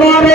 போற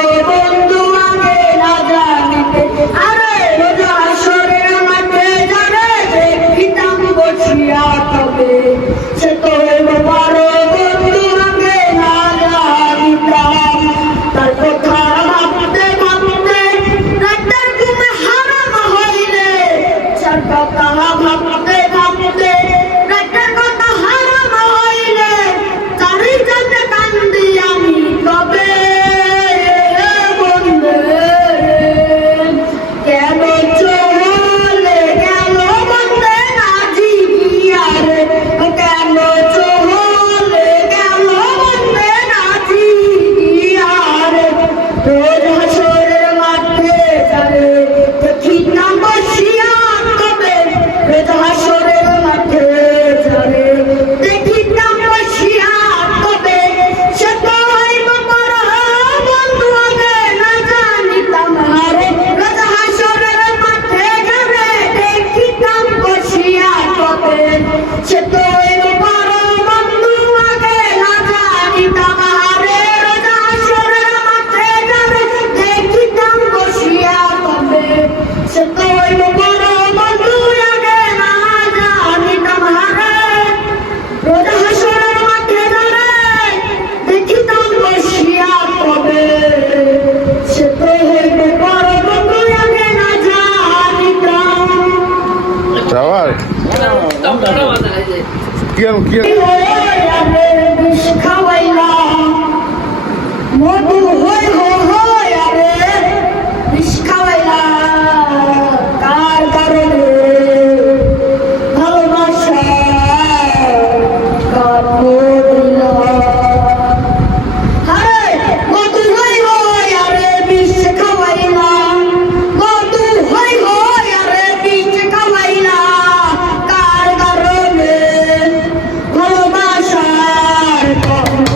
কি Thank you.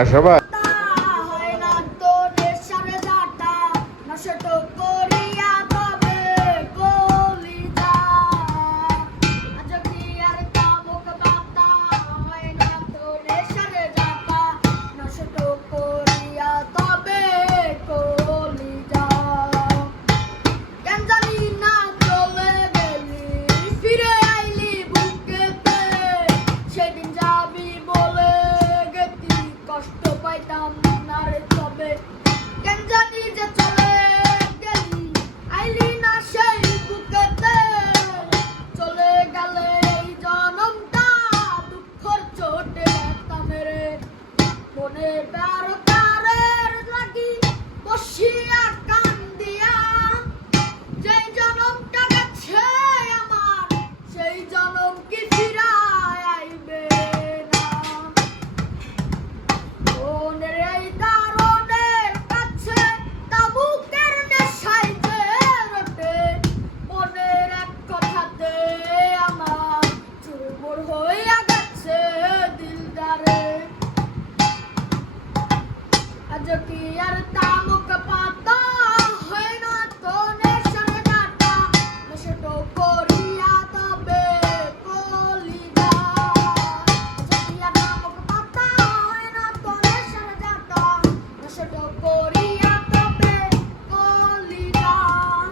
আর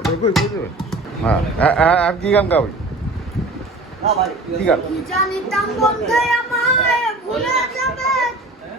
হ্যাঁ, হ্যাঁ, হ্যাঁ আর কি গান গাবি? কি গান? জানিতাম বন্ধু আমায় ভুলে যাবে। হ্যাঁ?